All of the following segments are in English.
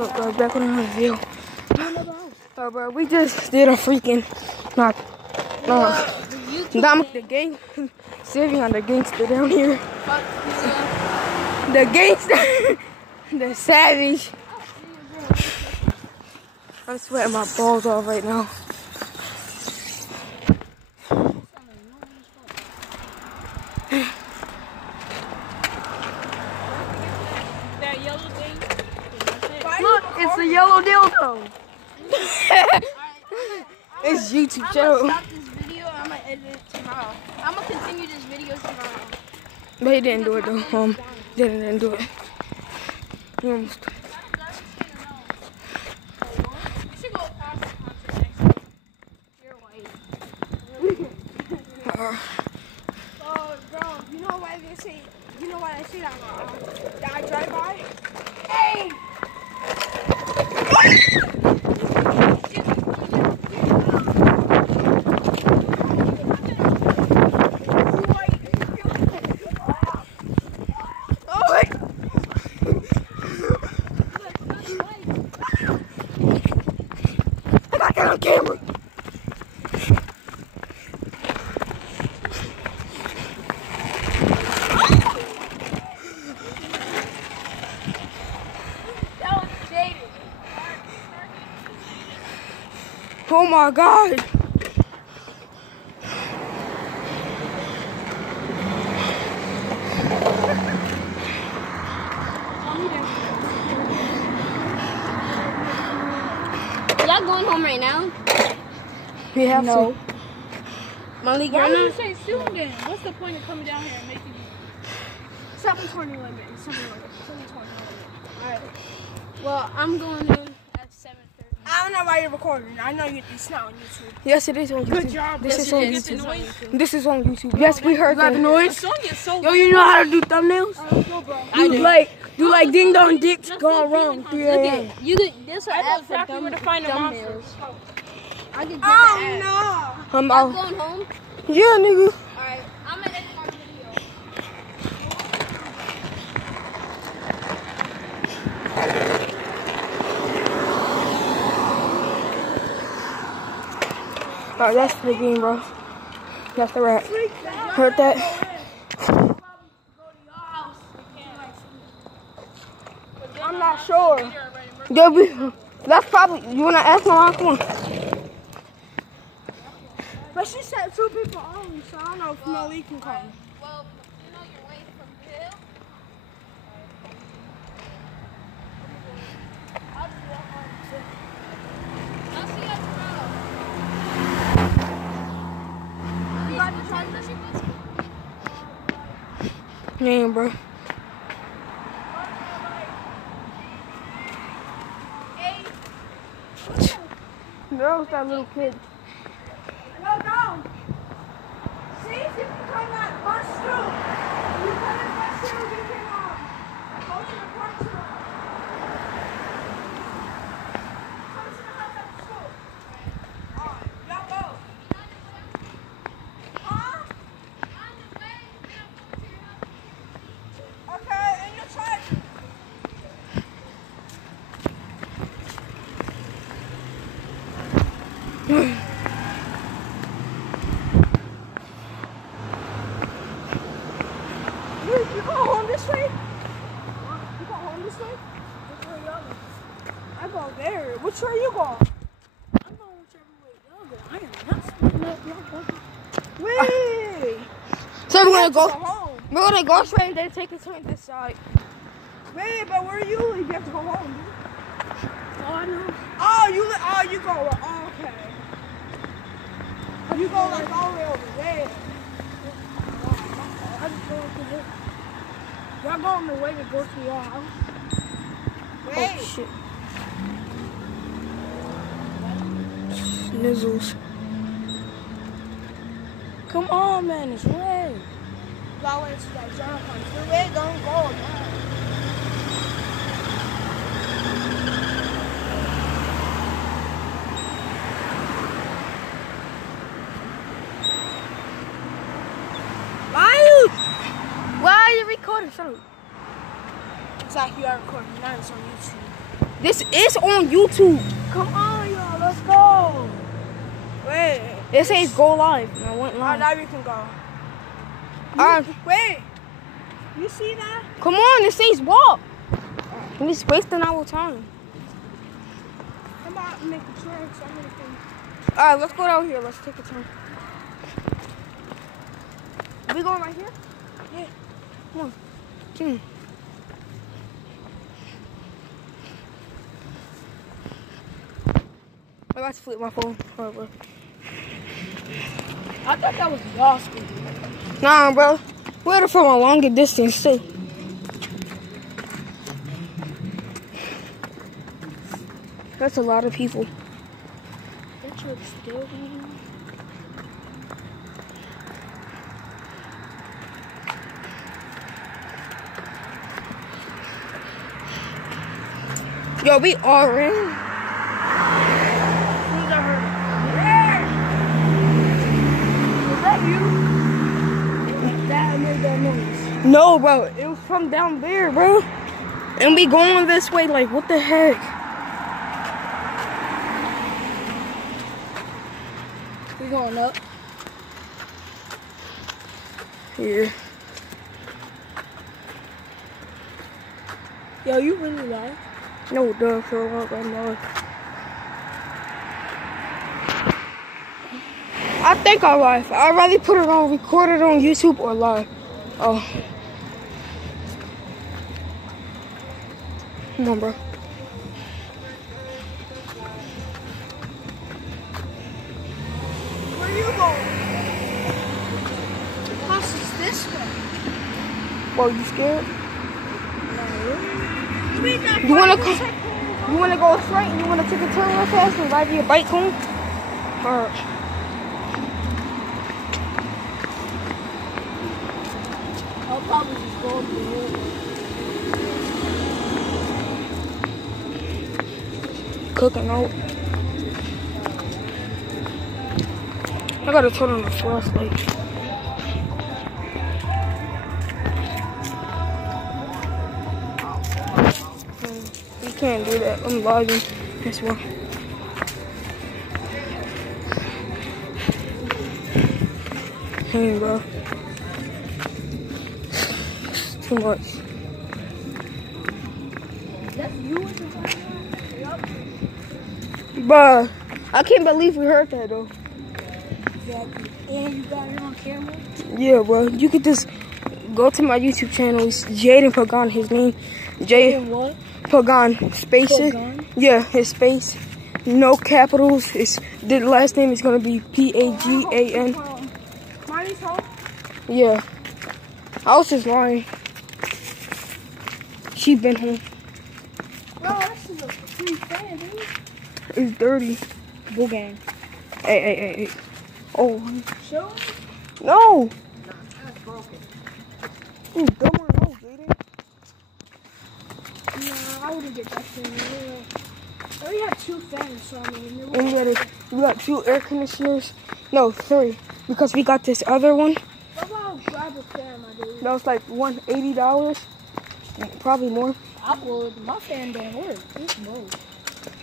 up, bro? Back on another video. Bro, we just did a freaking the gang. Savion, the gangster down here. The gangster, the savage. I'm sweating my balls off right now. That yellow thing. Look, it's a yellow dildo. It's YouTube channel. I'm gonna stop this video. I'm gonna edit it tomorrow. I'm gonna continue this video tomorrow. But he didn't do it though. Didn't do it. He almost. You should go past the concert next week. You're white. Oh, bro, you know why they say? You know why I say that? That I drive by. Hey. On camera. Oh my God. Y'all going home right now? We have to. Malik, Why you're would you not. say soon then? What's the point of coming down here and making 7:20 limit? 7:20 limit. Alright. Well, I'm going in at 7:30. I don't know why you're recording. I know it's not on YouTube. Yes, it is on YouTube. Good job. This Yes, is it on is. YouTube. This is on YouTube. Yes, we heard that noise. Sonia's so Yo, you know how to do thumbnails? Do like ding dong dicks gone wrong. 3 Look a.m. at you. This an I know app for exactly where to find the thumbnails. I can get Oh that app. no! I'm Y'all out. going home? Yeah, nigga. Alright, I'm gonna edit my video. Alright, that's the game, bro. That's the wrap. Heard that? I'm not sure. Yo, that's probably, you wanna ask my mom? Come on. But she said 2 people only, so I don't know if Malik can come. Well, you know your way from here. I'll just walk on. I'll see you tomorrow. You got the time that she puts? Yeah, bro. That was that little kid. No, no. See if you can come that bus through. You come in bus through, you can go to the park through. Come to the house at school. Alright, y'all go. Huh? Okay, and your charger. You go home this way? You go home this way? Which way y'all go? I go there. Which way you go? I'm going whichever way y'all go. I am not splitting up y'all go. Wait! So we're gonna go go. home. We're gonna go straight, then take a turn this side. Wait, but where are you? You have to go home, dude. Oh, I know. You go. Oh, okay. You go like all the way over there. I just go to this. Y'all go on the way to go to your house. Wait. Oh shit. Nizzles. Come on, man, it's red. Y'all went to that John Hunt. The way don't go now. Why are you recording? Shut up. It's like you are recording. Now it's on YouTube. This is on YouTube. Come on, y'all. Let's go. Wait. It says go live. And I went Alright, live. now we can go. Wait. You see that? Come on, it says walk. And it's wasting our time. I'm about to make a turn, so I'm gonna think. Alright, let's go down here. Let's take a turn. Are we going right here? Yeah. Come on. Come on. I got to flip my phone. Alright, bro. I thought that was y'all school. Nah, bro. We're from a longer distance, too. That's a lot of people. That truck's still going. Yo, we are in. No, bro. It was from down there, bro. And we going this way, like, what the heck? We going up. Here. Yo, you really live? No, duh, for what I'm live. I think I live. I'd rather put it on, record it on YouTube or live. Oh. Come on, bro. Where you going? The house is this way. Whoa, you scared? You You wanna go straight and you wanna take a turn real fast and ride your bike home? Alright. I'll probably just go up the hill. Cooking out. I gotta turn on the flashlight. You can't do that. I'm vlogging. That's why. Hey, bro. It's too much. That's you at the time? Yup. Bruh, I can't believe we heard that though. Exactly. And you got it on camera? Yeah, bro. You could just go to my YouTube channel. It's Jaden Pagan. His name, And what? Pagan. Space it. Pagan? Yeah, his space. No capitals. The last name is gonna be Pagan. Money's home? Yeah. I was just lying. She been home. Bro, this is a free fan, dude. It's dirty. Bull gang. Hey. Oh. Show me? No. That's broken. You dumb or no, Jaden? Nah, I wouldn't get that thing. I already have 2 fans, so I mean, And we got 2 air conditioners. No, 3. Because we got this other one. What about grab a fan, my dude? That was like $180. Probably more. Well, my fan don't work. It's broke.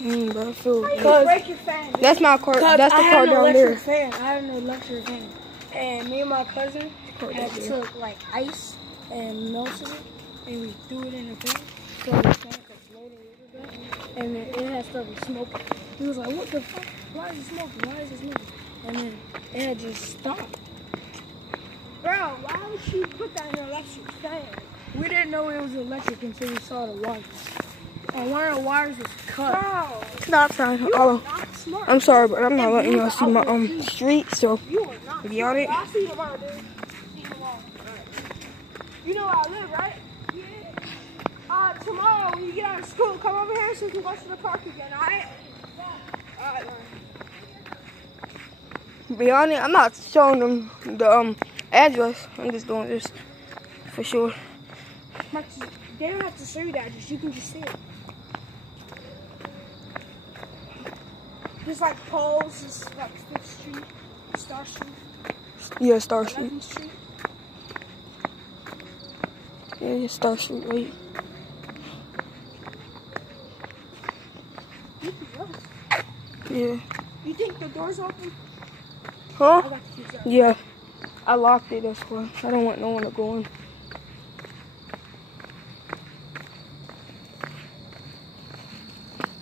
Bro, I feel You good. break your fan, dude. That's my car. That's the I car had an down electric there. fan. I had an electric fan. And me and my cousin took like ice and melted it and we threw it in the fan. So the fan could float a little bit. And then it had started smoking. He was like, what the fuck? Why is it smoking? Why is it smoking? And then it had just stopped. Bro, why would you put that in an electric fan? We didn't know it was electric until we saw the wires. And one of the wires was cut. Bro, Stop sign. you are not smart. I'm sorry, but I'm not letting y'all see my street. So You are not. you got it. I'll see you tomorrow, dude. See you tomorrow. You know where I live, right? Yeah. Tomorrow when you get out of school, come over here so we can go to the park again, alright? Alright. Be honest, I'm not showing them the address. I'm just doing this for sure. They don't have to show you the address. You can just see it. There's like poles, just like 5th Street, Star Street, Yeah, Star Street. 11th Street. Yeah, Star Street, right? Yeah. You think the door's open? Huh? I got the keys out. Yeah. I locked it, that's why. I don't want no one to go in.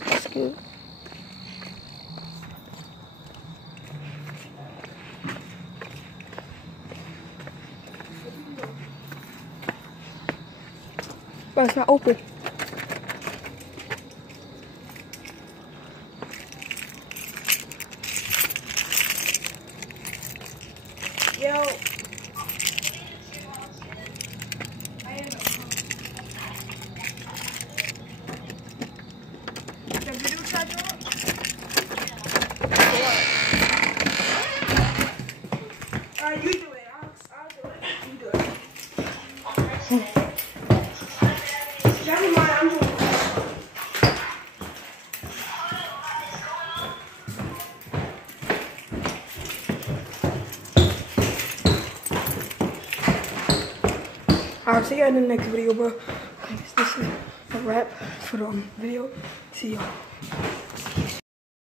That's good. But it's not open. Yo. The video charger on? Alright, you do it. I'll do it. You do it. Never mind, I'm doing it. Alright, see you in the next video, bro. I guess this is a wrap for the video. See y'all.